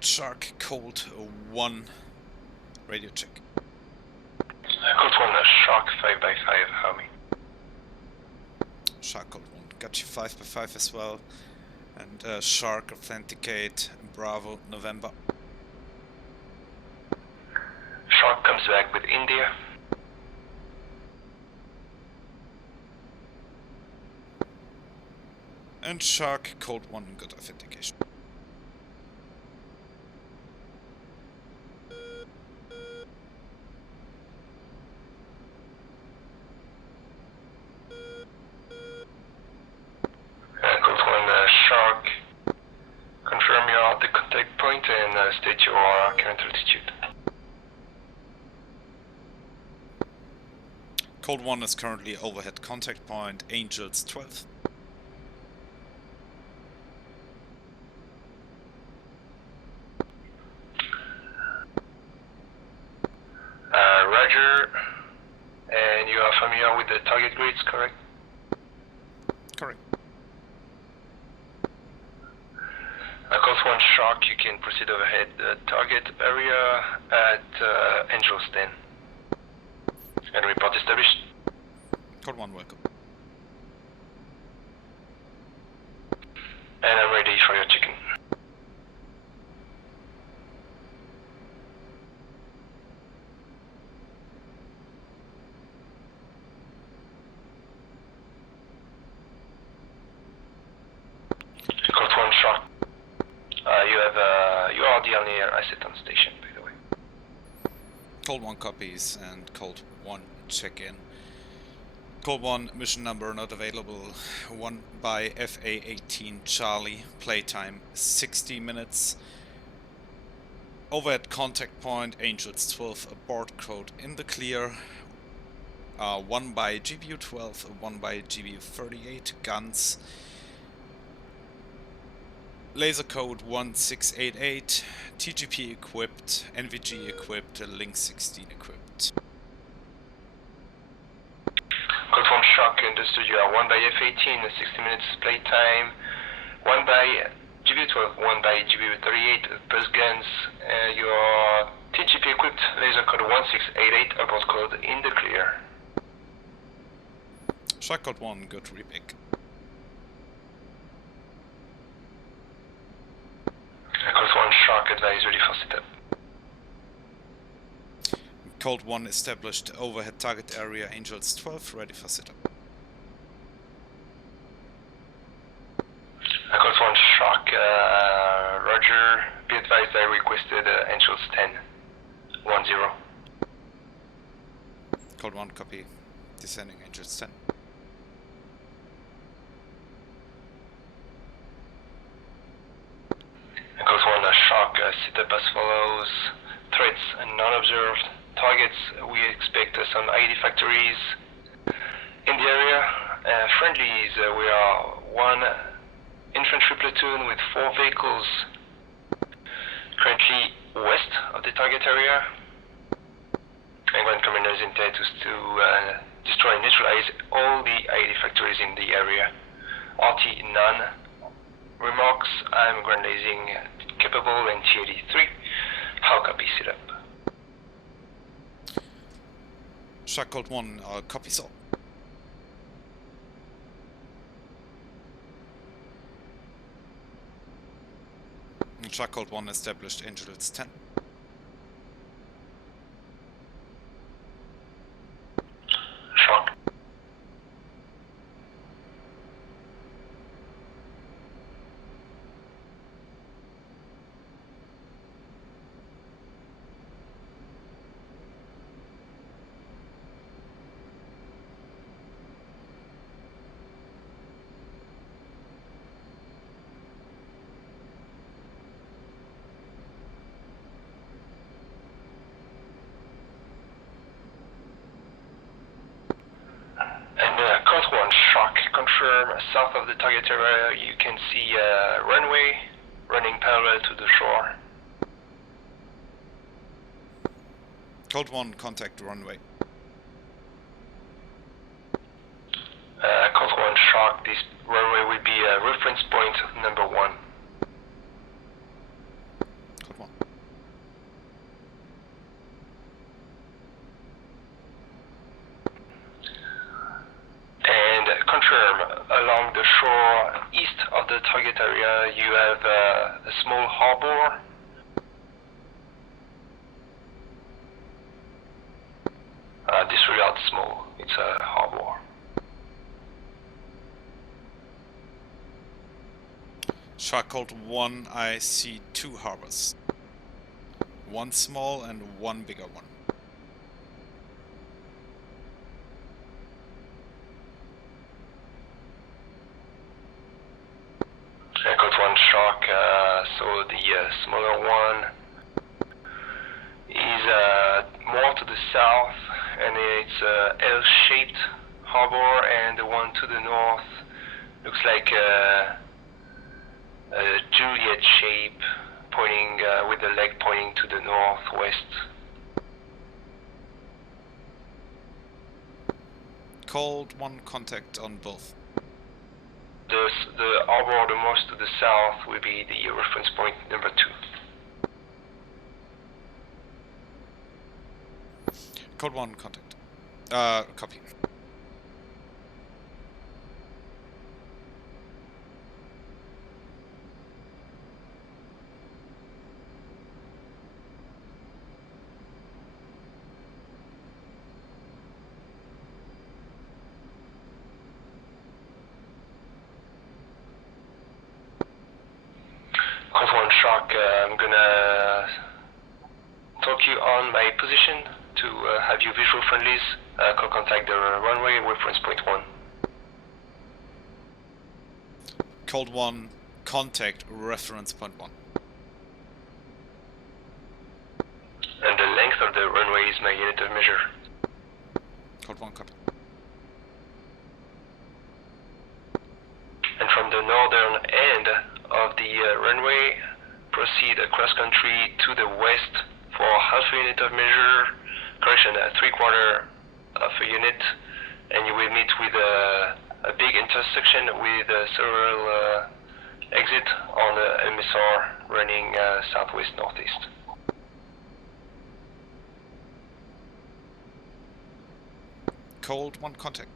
Shark, Cold 1, radio check. Code 1, Shark 5x5, how me? Shark, Cold 1, got you 5x5 as well. And Shark, authenticate, Bravo, November. Shark comes back with India. And Shark, Cold 1, good authentication. Code 1, Shark, confirm you are at the contact point and state your current altitude. Cold 1 is currently overhead contact point, Angels 12. Roger, and you are familiar with the target grids, correct? Correct. Code 1, Shark, you can proceed overhead the target area at Angels 10. And report established. Code 1, welcome. And I'm ready for your check-in. Code 1, Shark. You are the only asset on station, by the way. Cold 1 copies and Cold 1 check-in. Cold 1, mission number not available. 1 by FA-18 Charlie. Playtime 60 minutes. Overhead contact point, Angels 12, abort code in the clear. 1 by GBU-12, 1 by GBU-38, guns. Laser code 1688, TGP equipped, NVG equipped, Link 16 equipped. Code 1, Shark, understood. You are 1 by F-18, 60 minutes playtime. 1 by GBU-12, 1 by GBU-38, bus guns. You are TGP equipped, laser code 1688, abort code in the clear. Shark code 1, go to repick. Code 1, Shark, advise ready for setup. Cold 1 established overhead target area, Angels 12, ready for setup. Code 1, Shark, Roger, be advised I requested Angels 10, 1-0. Cold 1, copy, descending Angels 10. Code 1, Shark, setup as follows. Threats non-observed. Targets, we expect some ID factories in the area. Friendlies, we are 1 infantry platoon with 4 vehicles currently west of the target area. And Grand Commander's intent is to destroy and neutralize all the ID factories in the area. RT none. Remarks, I'm Grand Lasing capable and T-83. How copy setup? Shark code 1, copies all. Shark code 1 established, Angels 10. Shark. Code 1, Shark, confirm south of the target area you can see a runway running parallel to the shore. Cold 1, contact runway. Code 1, Shark, this runway will be reference point number 1. Code the target area, you have a small harbor. Disregard small, it's a harbor. Shark Code 1, I see 2 harbors. One small and one bigger one. Code 1 Shark, so the smaller one is more to the south, and it's a L-shaped harbor, and the one to the north looks like a Juliet shape, pointing with the leg pointing to the northwest. Cold 1 contact on both. The harbor the most to the south will be the reference point number 2. Code 1 contact. Copy. Code 1 Shark, I'm gonna talk you on my position to have you visual friendlies. Call contact the runway reference point 1. Cold 1 contact reference point 1. And the length of the runway is my unit of measure. Code 1 copy. And from the northern end of the runway, proceed across country to the west for half a unit of measure, correction, 3/4 of a unit, and you will meet with a big intersection with several exit on the MSR running southwest northeast. Cold 1 contact.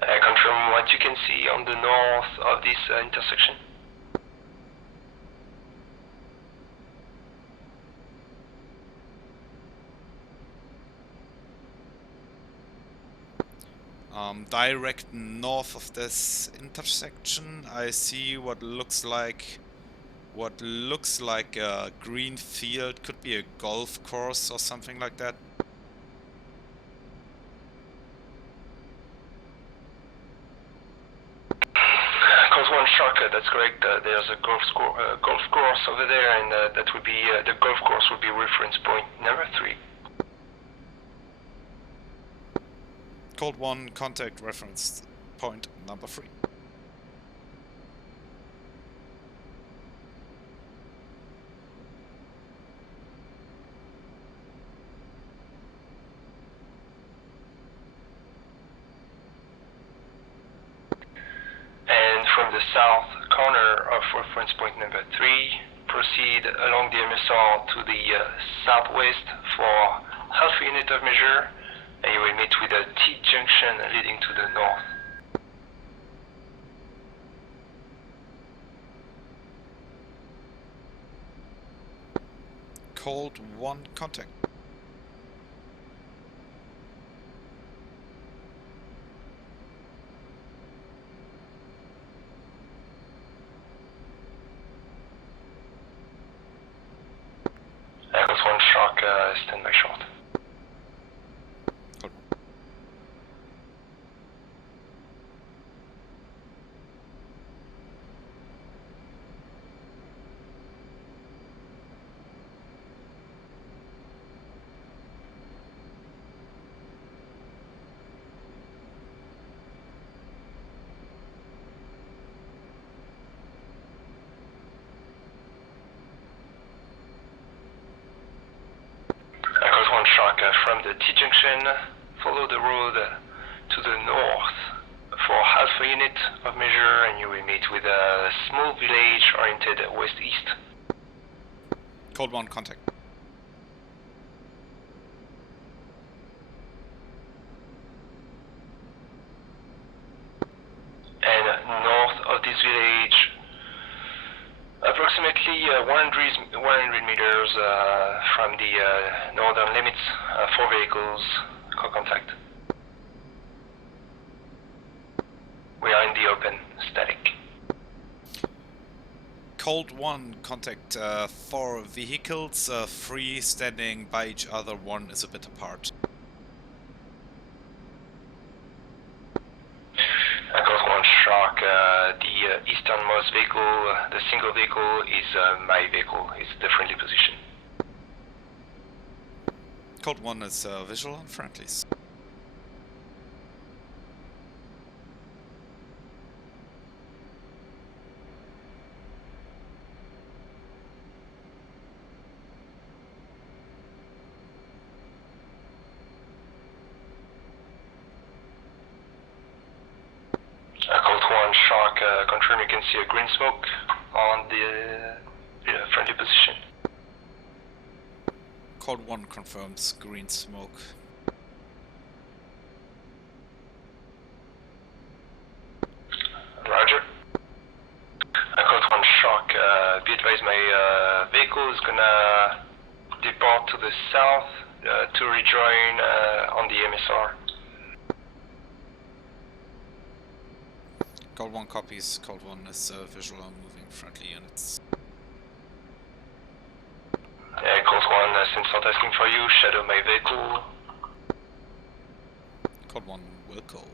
Confirm what you can see on the north of this intersection. Direct north of this intersection, I see what looks like a green field. Could be a golf course or something like that. Code 1 Shark, that's correct. There's a golf course over there, and that would be the golf course would be reference point number 3. Cold 1 contact reference point number 3. And from the south corner of reference point number 3, proceed along the MSR to the southwest for half a unit of measure, and you will meet with a T-junction leading to the north. Cold 1 contact. Code 1 Shark, stand by short. Cold 1. Code 1 Shark, from the T-junction, follow the road to the north for half a unit of measure, and you will meet with a small village oriented west-east. Cold 1 contact. And Approximately 100 meters from the northern limits, 4 vehicles, call contact. We are in the open, static. Cold 1, contact 4 vehicles, 3 standing by each other, 1 is a bit apart. Cold 1 Shark, the easternmost vehicle, the single vehicle is my vehicle, it's the friendly position. Cold 1 is visual on friendlies. Cold 1 Shark, confirm you can see a green smoke on the friendly position. Cold 1 confirms green smoke. Roger. Cold 1 Shark, be advised my vehicle is gonna depart to the south to rejoin on the MSR. Cold 1 copies, Cold 1 is visual on moving friendly units. Yeah, Cold 1, since not asking for you, shadow my vehicle. Cold 1 will go.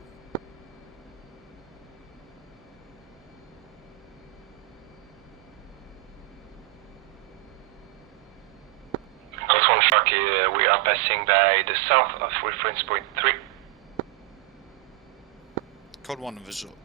Cold 1 Shark, we are passing by the south of reference point 3. Cold 1 visual.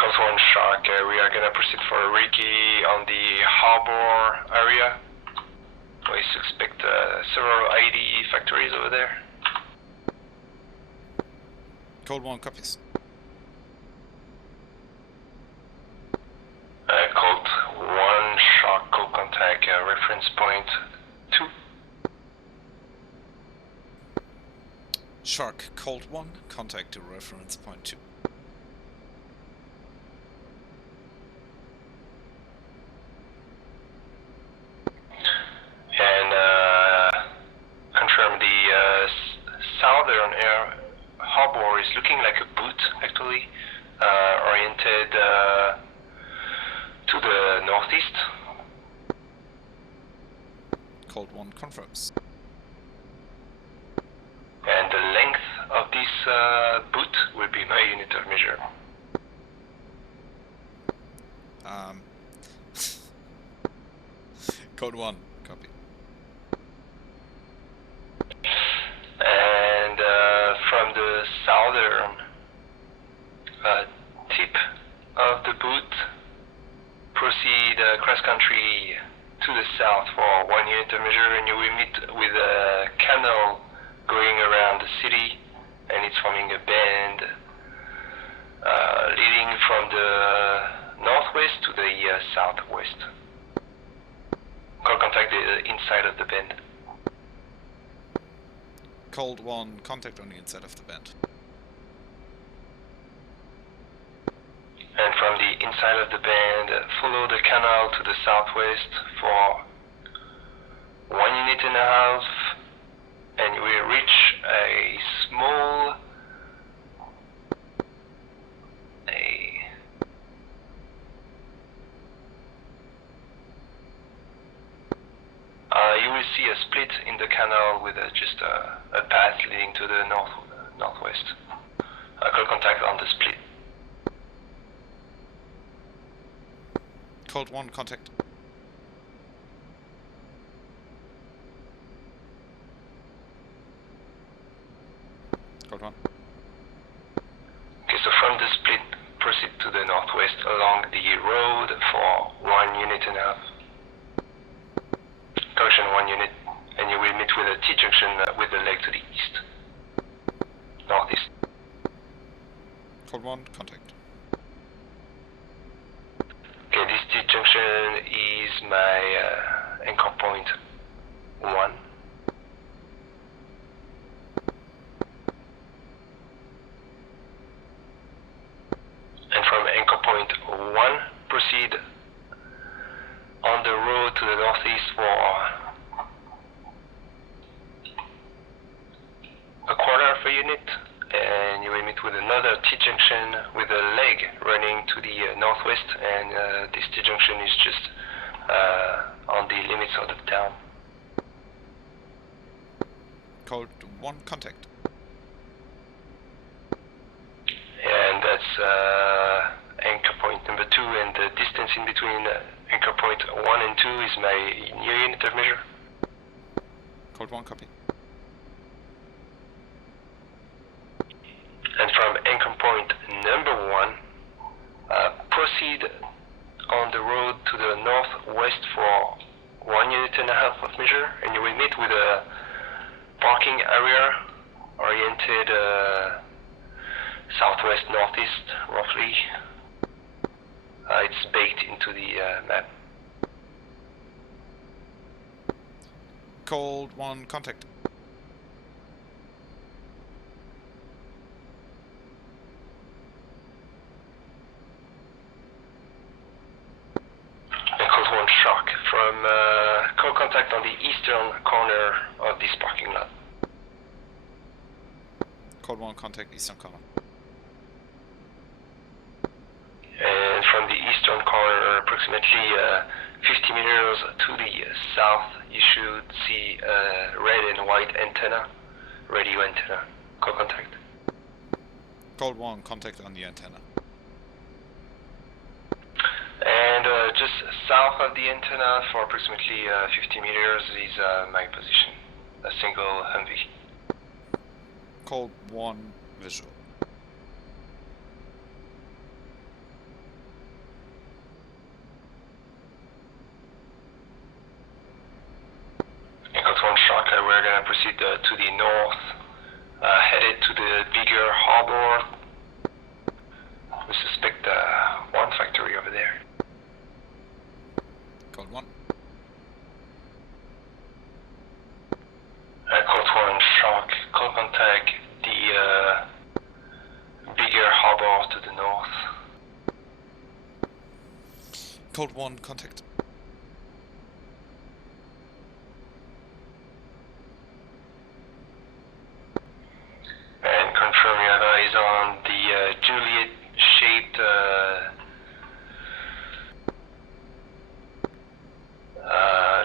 Cold 1 Shark, we are gonna proceed for a recce on the harbor area. We suspect several ID factories over there. Cold 1 copies. Cold 1 Shark, call contact, reference point 2. Shark, Cold 1, contact to reference point 2. And confirm the southern harbor is looking like a boot, actually, oriented to the northeast. Cold 1 confirms. And the length of this boot will be my unit of measure. Code 1, copy. And from the southern tip of the boot, proceed cross country to the south for 1 unit of measure, and you will meet with a canal going around the city, and it's forming a bend leading from the northwest to the southwest. Call contact the inside of the bend. Cold 1, contact on the inside of the bend. And from the inside of the bend, follow the canal to the southwest for 1.5 units, and you will reach a small you will see a split in the canal with just a path leading to the northwest. Call contact on the split. Code 1, contact. Code 1. Okay, so from the split, proceed to the northwest along the road for 1 unit and a half. Correction, 1 unit, and you will meet with a T-junction with the leg to the east. Northeast. Code 1, contact. Okay, this T-junction is my anchor point 1. And from anchor point 1, proceed on the road to the northeast for a quarter of a unit, and you will meet with another T-junction with a leg running to the northwest, and this T-junction is just on the limits of the town. Code 1, contact. And that's anchor point number 2, and the distance in between anchor point 1 and 2 is my new unit of measure. Code 1, copy. And from anchor point number 1, proceed on the road to the northwest for 1 unit and a half of measure, and you will meet with a parking area oriented southwest northeast, roughly. It's baked into the map. Code 1, contact. And code 1 shock from call contact on the eastern corner of this parking lot. Code 1, contact eastern corner. And from the eastern corner, approximately 50 meters to the south, you should see a red and white antenna, radio antenna. Call contact. Code 1, contact on the antenna. And just south of the antenna, for approximately 50 meters, is my position. A single Humvee. Code 1, visual. Code 1 shock, we're gonna proceed to the north, headed to the bigger harbor. We suspect one factory over there. Code 1. Code 1 shock, call contact the bigger harbor to the north. Code 1, contact. And confirm you have eyes on the Juliet-shaped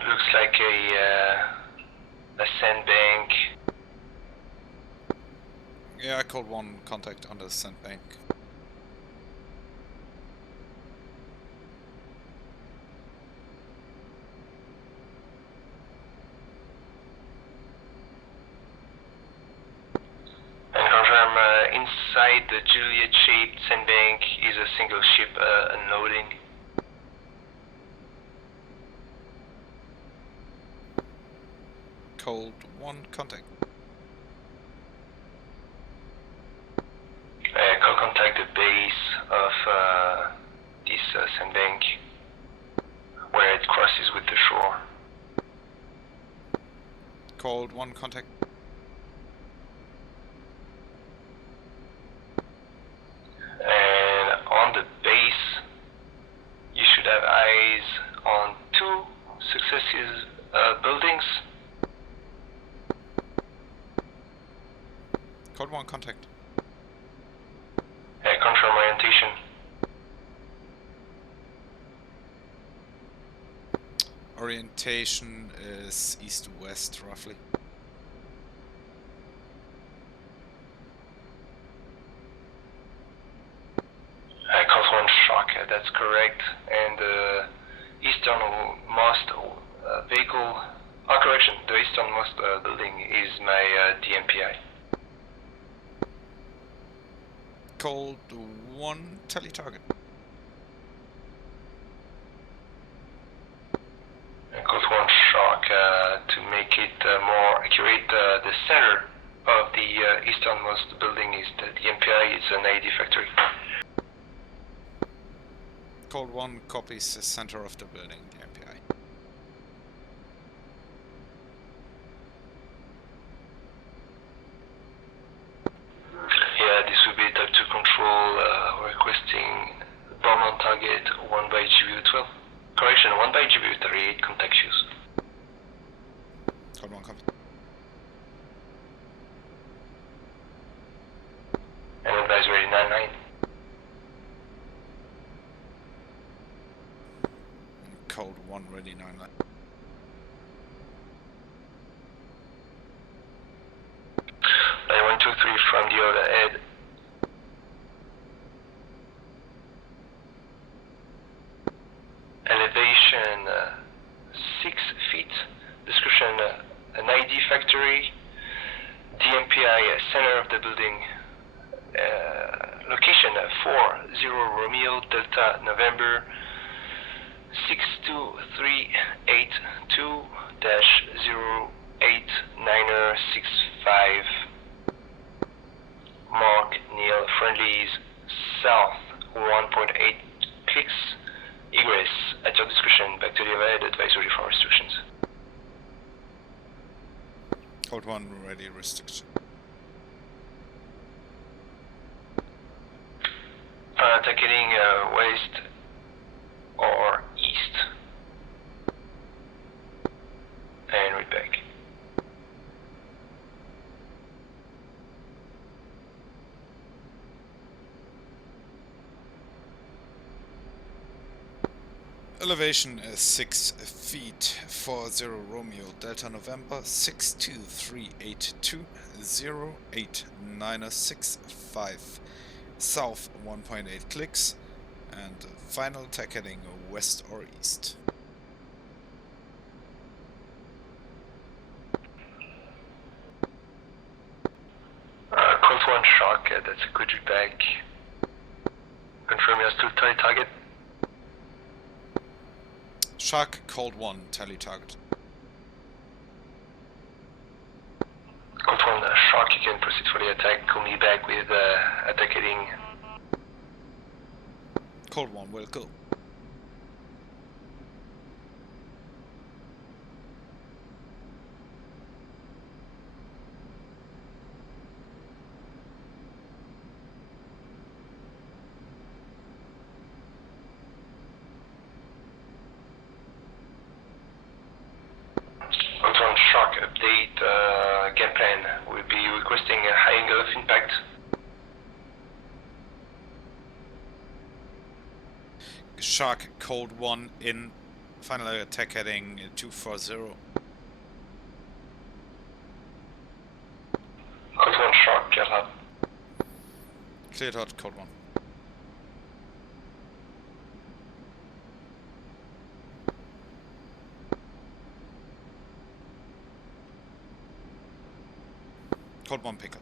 looks like a sandbank. Yeah, code 1, contact on the sandbank. And confirm inside the Juliet-shaped sandbank is a single ship unloading. Code 1, contact. Call contact the base of this sandbank where it crosses with the shore. Code 1, contact. And on the base, you should have eyes on 2 successive buildings. Code 1, contact. Confirm orientation. Orientation is east-west, roughly. Code 1 shock, that's correct. And easternmost vehicle. Correction, the easternmost building is my DMPI. Cold 1, tally target. Cold 1 shock to make it more accurate. The center of the easternmost building is the DMPI. It's an AD factory. Cold 1 copies the center of the building, DMPI. Yeah, this would be type 2 control requesting bomb on target 1 by GBU 12. Correction, 1 by GBU 38 contact use. Cold 1 copy. And advisory 99. Cold 1 ready 99. Line 123 from the overhead. Elevation 6 feet. Description an ID factory. DMPI center of the building. Location 40 Romeo Delta November 62382-08965. Mark Neil friendlies south 1.8 clicks. Egress at your discretion. Back to the overhead. Advisory for restrictions. Cold 1 ready restriction. Targeting west or east. And read back. Elevation 6 feet, 40 Romeo Delta November 62382-08965. South 1.8 clicks, and final tech heading west or east. Cold 1 shock, that's a good back. Confirm your still target. Shark, Cold 1, tally target. Cold 1 shock, you can proceed for the attack. Call me back with attack heading. Cold 1 will go. Cold 1 shock update game plan. We'll be requesting a high angle of impact. Shark, Cold 1 in, final attack heading 240. Cold 1 shock, get up. Cleared hot, Cold 1. Cold 1 pickup.